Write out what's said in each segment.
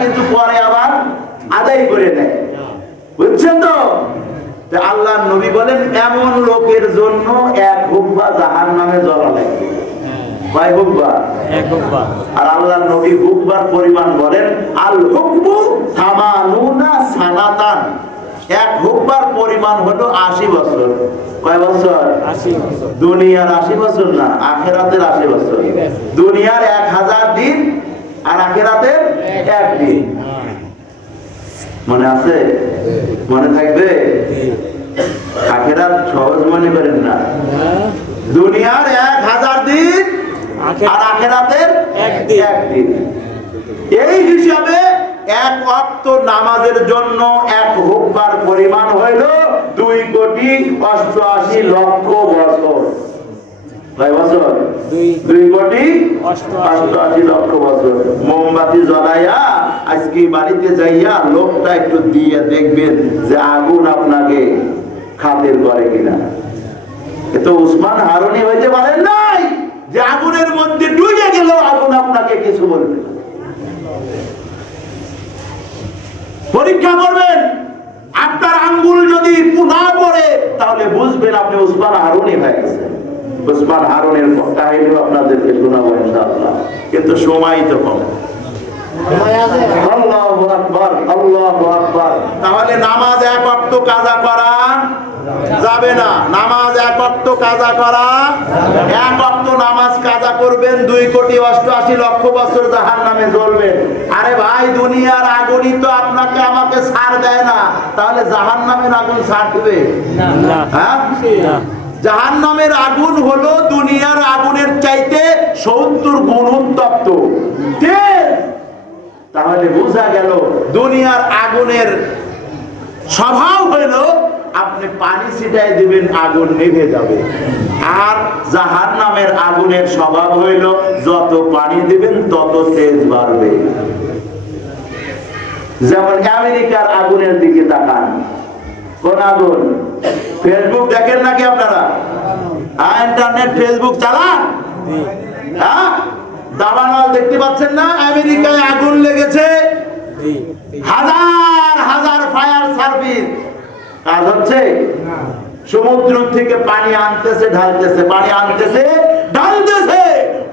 কিন্তু পরে আবার আদায় করে নেয়। বুঝছেন তো? আল্লাহ নবী বলেন এমন লোকের জন্য এক হুব্বা জাহান নামে জ্বলা লাগবে কয় হুব্বা? আর আল্লাহ নবী হুব্বার পরিমাণ বলেন আল হুব্বু সামানুনা সানাতান। এক হুব্বার পরিমাণ হলো আশি বছর। কয় বছর। দুনিয়ার আশি বছর না আখেরাতের আশি বছর দুনিয়ার এক হাজার দিন আর আখেরাতের এক দিন মনে আছে? মনে থাকবে? আখেরাত সহজ মনে করেন না। দুনিয়ার এক হাজার দিন আর আখেরাতের একদিন। এই হিসাবে এক অক্ত নামাজের জন্য এক হুব্বার পরিমাণ হইল দুই কোটি অষ্টআশি লক্ষ বছর। কয় বছর? দুই কোটি। অষ্টআশি লক্ষ বছর। মোমবাতি জ্বলাইয়া আজকে বাড়িতে যাইয়া লোকটা একটু দিয়ে দেখবেন যে আগুন আপনাকে খাতের করে কিনা। এ তো উসমান হারুনি হইতে পারেন নাই যে আগুনের মধ্যে ডুবে গেল, আগুন আপনাকে কিছু বলবে পরীক্ষা করবেন, আপনার আঙ্গুল যদি না পড়ে, তাহলে বুঝবেন আপনি উসমান হারুনি হয়ে গেছেন। উসমান হারুনের কাহিনী আপনাদেরকে শোনাবো ইনশাআল্লাহ। কিন্তু সময় তো কম আল্লাহু আকবার আল্লাহু আকবার তাহলে নামাজ এক ওয়াক্ত কাজা করা যাবে না। নামাজ এক ওয়াক্ত কাজা করা এক ওয়াক্ত নামাজ কাজা করবেন দুই কোটি অষ্টআশি লক্ষ বছর জাহান নামে জ্বলবেন আরে ভাই দুনিয়ার আগুনই তো আপনাকে আমাকে ছাড় দেয় না। তাহলে জাহান নামের আগুন ছাড় দেবে হ্যাঁ? জাহান নামের আগুন হলো দুনিয়ার আগুনের চাইতে সত্তর গুণ উত্তপ্ত। ঠিক? তাহলে বোঝা গেল দুনিয়ার আগুনের স্বভাব হইল আপনি পানি ছিটাই দিবেন, আগুন নিভে যাবে। আর জাহান নামের আগুনের স্বভাব হইল যত পানি দিবেন, তত তেজ বাড়বে। যেমন আমেরিকার আগুনের দিকে তাকান। কোন আগুন? ফেসবুক দেখেন নাকি আপনারা? ইন্টারনেট, ফেসবুক চালান? হ্যাঁ? দাবানল দেখতে পাচ্ছেন না? আমেরিকায় আগুন লেগেছে হাজার হাজার ফায়ার সার্ভিস কাজ হচ্ছে সমুদ্র থেকে পানি আনতেছে, ঢালতেছে। পানি আনতেছে, ঢালতেছে।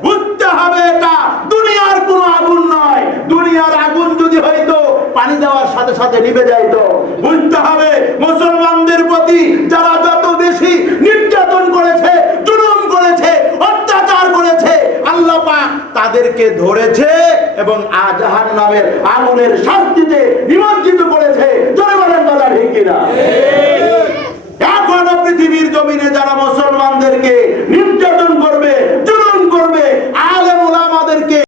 বুঝতে হবে এটা। দুনিয়ার কোনো আগুন নয়। দুনিয়ার আগুন যদি হইতো, পানি দেওয়ার সাথে সাথে নিভে যাইতো। বুঝতে হবে মুসলমানদের প্রতি যারা যত বেশি নির্যাতন করেছে, জুলুম করেছে, অত্যাচার করেছে, আল্লাহ পাক তাদেরকে ধরেছে এবং আজাহান নামের আগুনের শাস্তিতে নিমজ্জিত করেছে। জোরে বলেন বলেন